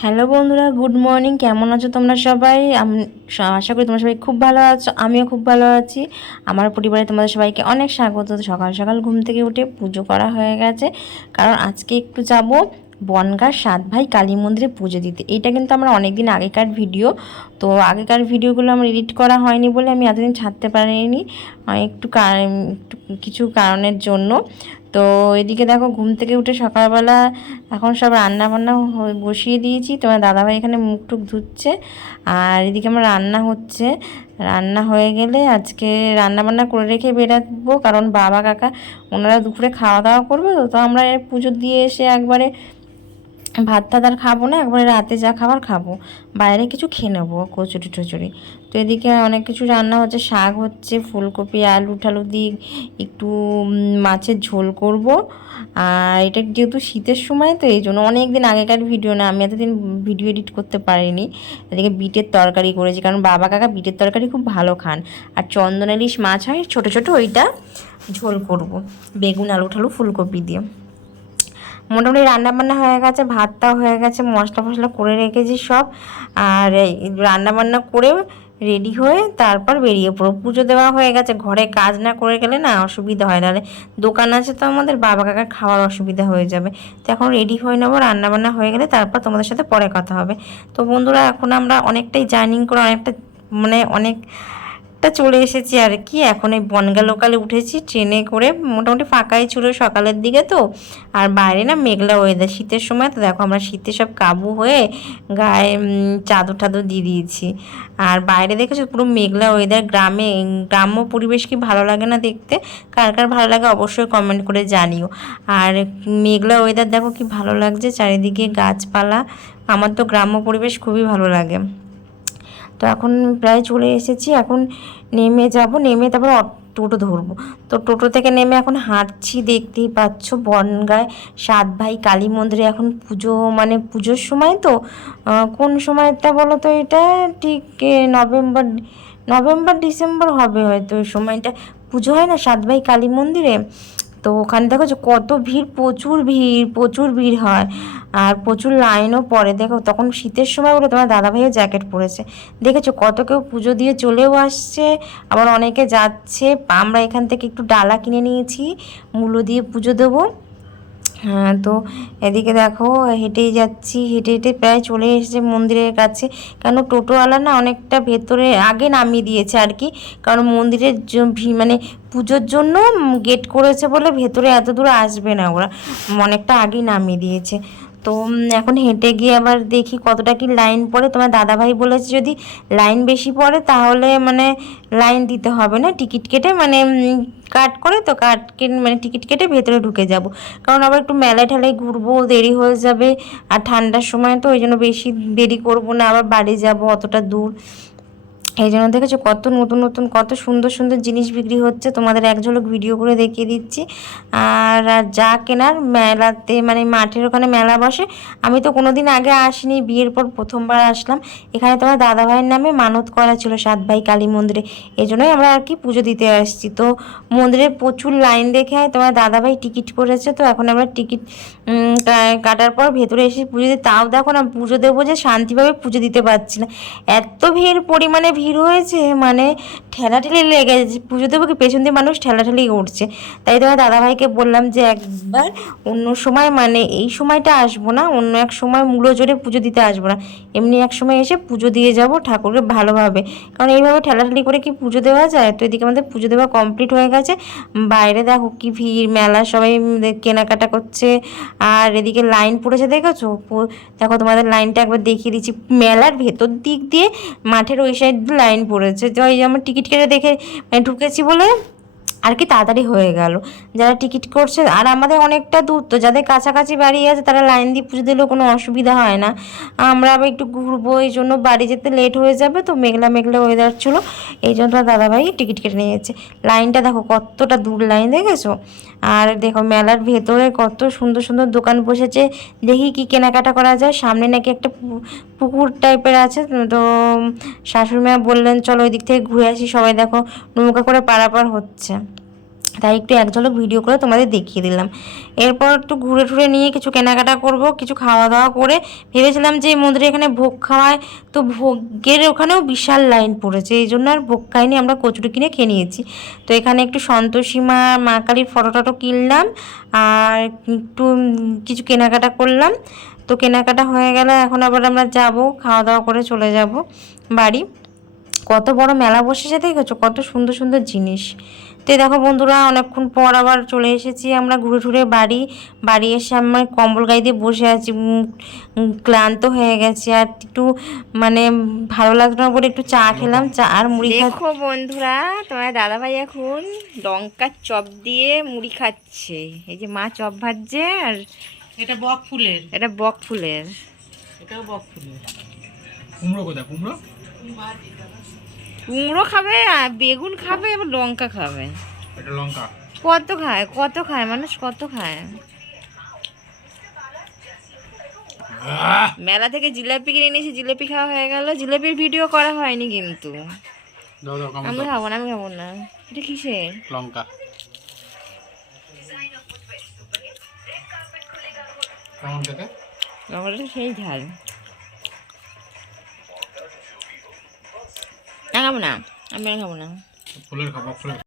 Hello বন্ধুরা, good morning. কেমন আছো তোমরা সবাই? আশা করি তোমরা সবাই খুব ভালো আছো। আমিও খুব ভালো আছি। আমার পরিবারে তোমাদের সবাইকে অনেক স্বাগত। সকাল সকাল ঘুম থেকে উঠে পুজো করা হয়ে গেছে, কারণ আজকে একটু যাব বনগাঁর 7 ভাই কালী মন্দিরে পুজো দিতে। এইটা কিন্তু আমার অনেক দিন আগেকার ভিডিও। তো আগেকার ভিডিওগুলো আমার এডিট করা হয়নি বলে আমি এতদিন ছাড়তে পারিনি, একটু কিছু কারণের জন্য। তো এদিকে দেখো, ঘুম থেকে উঠে সকালবেলা এখন সব রান্না বান্না বসিয়ে দিয়েছি। তোমার দাদাভাই এখানে মুখ টুক ধুচ্ছে, আর এদিকে আমার রান্না হচ্ছে। রান্না হয়ে গেলে আজকে রান্না বান্না করে রেখে বেরাবো, কারণ বাবা কাকা ওনারা দুপুরে খাওয়া দাওয়া করবে। তো আমরা পুজো দিয়ে এসে একবারে ভাত টাত আর খাবো না, একবারে রাতে যা খাবার খাবো, বাইরে কিছু খেয়ে নেবো কচুরি টচুরি। তো এদিকে অনেক কিছু রান্না হচ্ছে, শাক হচ্ছে, ফুলকপি আলু ঠালু দিয়ে একটু মাছের ঝোল করব। আর এটা যেহেতু শীতের সময়, তো এই জন্য অনেক দিন আগেকার ভিডিও না, আমি এতদিন ভিডিও এডিট করতে পারিনি। এদিকে বিটের তরকারি করেছি, কারণ বাবা কাকা বিটের তরকারি খুব ভালো খান। আর চন্দন ইলিশ মাছ হয় ছোটো ছোটো, ওইটা ঝোল করব বেগুন আলু ঠালু ফুলকপি দিয়ে। মোটামুটি রান্নাবান্না হয়ে গেছে, ভাতটাও হয়ে গেছে, মশলা ফসলা করে রেখেছি সব। আর এই রান্নাবান্না করে রেডি হয়ে তারপর বেরিয়ে পড়ো। পুজো দেওয়া হয়ে গেছে, ঘরে কাজ না করে গেলে না অসুবিধা হয়, নাহলে দোকান আছে তো আমাদের, বাবা কাকার খাওয়ার অসুবিধা হয়ে যাবে। তো এখন রেডি হয়ে নেবো, রান্নাবান্না হয়ে গেলে তারপর তোমাদের সাথে পরে কথা হবে। তো বন্ধুরা, এখন আমরা অনেকটাই জার্নিং করে অনেকটা চলে এসেছি আর কি। এখন এই বনগাঁ লোকালে উঠেছি ট্রেনে করে, মোটামুটি ফাঁকাই ছিল সকালের দিকে তো। আর বাইরে না মেঘলা ওয়েদার, শীতের সময় তো দেখো আমরা শীতে সব কাবু হয়ে গায়ে চাদর টাদর দিয়ে দিয়েছি। আর বাইরে দেখেছো পুরো মেঘলা ওয়েদার। গ্রাম্য পরিবেশ কি ভালো লাগে না দেখতে? কার কার ভালো লাগে অবশ্যই কমেন্ট করে জানিও। আর মেঘলা ওয়েদার দেখো কি ভালো লাগছে, চারিদিকে গাছপালা। আমার তো গ্রাম্য পরিবেশ খুবই ভালো লাগে। তো এখন প্রায় চলে এসেছি, এখন নেমে যাব, নেমে তারপর টোটো ধরবো। তো টোটো থেকে নেমে এখন হাঁটছি, দেখতেই পাচ্ছ বনগাঁয় 7 ভাই কালী মন্দিরে এখন পুজো, মানে পুজোর সময় তো। কোন সময়টা বলো তো, এটা ঠিক নভেম্বর নভেম্বর ডিসেম্বর হবে হয়তো ওই সময়টা পুজো হয় না 7 ভাই কালী মন্দিরে। তো ওখানে দেখো যে কত ভিড়, প্রচুর ভিড় হয়, আর প্রচুর লাইনও পড়ে। দেখো তখন শীতের সময় বলে তোমার দাদাভাইও জ্যাকেট পরেছে। দেখেছো কত কেউ পুজো দিয়ে চলেও আসছে, আবার অনেকে যাচ্ছে। আমরা এখান থেকে একটু ডালা কিনে নিয়েছি, মূলো দিয়ে পুজো দেবো। হ্যাঁ, তো এদিকে দেখো হেঁটেই যাচ্ছি, হেঁটে হেঁটে প্রায় চলে এসেছে মন্দিরের কাছে। কেন টোটোওয়ালা না অনেকটা ভেতরে আগে নামিয়ে দিয়েছে আর কি, কারণ মন্দিরের মানে পুজোর জন্য গেট করেছে বলে ভেতরে এত দূর আসবে না ওরা, অনেকটা আগেই নামিয়ে দিয়েছে। তো এখন হেঁটে গিয়ে আবার দেখি কতটা কি লাইন পড়ে। তোমার দাদাভাই বলেছে যদি লাইন বেশি পড়ে তাহলে মানে লাইন দিতে হবে না, টিকিট কেটে মানে কাট করে, তো কাট কেটে মানে টিকিট কেটে ভেতরে ঢুকে যাব। কারণ আবার একটু মেলায় ঠেলায় ঘুরবো, দেরি হয়ে যাবে। আর ঠান্ডার সময় তো ওই জন্য বেশি দেরি করব না, আবার বাড়ি যাব অতটা দূর। এই জন্য দেখেছো কত নতুন নতুন কত সুন্দর সুন্দর জিনিস বিক্রি হচ্ছে, তোমাদের এক ঝলক ভিডিও করে দেখিয়ে দিচ্ছি। আর যা কেনার মেলাতে, মানে মাঠের ওখানে মেলা বসে। আমি তো কোনো দিন আগে আসিনি, বিয়ের পর প্রথমবার আসলাম এখানে। তোমার দাদাভাইয়ের নামে মানত করা ছিল 7 ভাই কালী মন্দিরে, এই জন্যই আমরা আর কি পুজো দিতে আসছি। তো মন্দিরে প্রচুর লাইন দেখে তোমার দাদাভাই টিকিট করেছে। তো এখন আমরা টিকিট কাটার পর ভেতরে এসে পুজো দিই। তাও দেখো না, পুজো দেবো যে শান্তিভাবে পুজো দিতে পারছি না, এত পরিমাণে ভিড় হয়েছে, মানে ঠেলাঠেলি লেগে যাচ্ছে। পুজো দেবো কি পেছন দিয়ে মানুষ ঠেলাঠেলি করছে। তাই তোমার দাদাভাইকে বললাম যে একবার অন্য সময়, মানে এই সময়টা আসবো না, অন্য এক সময় মূলো জোরে পুজো দিতে আসবো না, এমনি এক সময় এসে পুজো দিয়ে যাব ঠাকুরকে ভালোভাবে। কারণ এইভাবে ঠেলাঠেলি করে কি পুজো দেওয়া যায়? তো এদিকে আমাদের পুজো দেওয়া কমপ্লিট হয়ে গেছে। বাইরে দেখো কি ভিড়, মেলা সবাই কেনাকাটা করছে। আর এদিকে লাইন পড়েছে দেখেছো? দেখো তোমাদের লাইনটা একবার দেখিয়ে দিচ্ছি। মেলার ভেতর দিক দিয়ে মাঠের ওই সাইড দিয়ে লাইন পড়েছে। তো এই আমার টিকিট কেটে দেখে ঢুকেছি বলে আর কি তাড়াতাড়ি হয়ে গেল। যারা টিকিট করছে, আর আমাদের অনেকটা দূর, তো যাদের কাছাকাছি বাড়ি আছে তারা লাইন দিয়ে পুজো দিলেও কোনো অসুবিধা হয় না। আমরা আবার একটু ঘুরবো, এই জন্য বাড়ি যেতে লেট হয়ে যাবে, তো মেঘলা মেঘলা ওয়েদার ছিল, এই জন্য দাদাভাই টিকিট কেটে নিয়েছে। লাইনটা দেখো কতটা দূর লাইন, দেখেছো? আর দেখো মেলার ভেতরে কত সুন্দর সুন্দর দোকান বসেছে, দেখি কি কেনাকাটা করা যায়। সামনে নাকি একটা পুকুর টাইপের আছে, তো শাশুড়ি মা বললেন চলো ওই দিক থেকে ঘুরে আসি। সবাই দেখো নৌকা করে পারাপার হচ্ছে। তাই একটু এক ঝলক ভিডিও করে তোমাদের দেখিয়ে দিলাম। এরপর একটু ঘুরে টুরে নিয়ে কিছু কেনাকাটা করব, কিছু খাওয়া দাওয়া করে ভেবেছিলাম যে এই মন্দিরে এখানে ভোগ খাওয়ায়, তো ভোগের ওখানেও বিশাল লাইন পড়েছে, এই জন্য আর ভোগ খাইনি, আমরা কচুরি কিনে খেয়ে নিয়েছি। তো এখানে একটু সন্তোষী মা কালীর ফটো টটো কিনলাম আর একটু কিছু কেনাকাটা করলাম। তো কেনাকাটা হয়ে গেলে এখন আবার আমরা যাব, খাওয়া দাওয়া করে চলে যাব বাড়ি। কত বড় মেলা বসেছে দেখেছো, কত সুন্দর সুন্দর জিনিস। তো দেখো বন্ধুরা, অনেকক্ষণ পর আবার চলে এসেছি আমরা ঘুরে ঘুরে বাড়ি এসে আমি কম্বল গায়ে দিয়ে বসে আছি, ক্লান্ত হয়ে গেছি আর একটু মানে ভালো লাগতো না বলে একটু চা খেলাম, চা আর মুড়ি। দেখো বন্ধুরা, তোমার দাদাভাই এখন লঙ্কার চপ দিয়ে মুড়ি খাচ্ছে। এই যে মা চপ ভাজছে, আর এটা বক ফুলের, এটা বক ফুলের, এটাও বক ফুলের। কুমড়ো কোথায়? কুমড়ো কুমড়ো খাবে আর বেগুন খাবে, আবার লঙ্কা খাবে। এটা লঙ্কা কত খায় মানুষ, কত খায়। মেলা থেকে জিলাপি কিনে নিয়েছি, জিলাপি খাওয়া হয়ে গেল। জিলাপির ভিডিও করা হয়নি কিন্তু। আমি খাবো না। এটা কিসের? লঙ্কা। লঙ্কাটা সেই ঝাল। খাবো না, আমি খাবো না। ফুলের খাবো, ফুলের।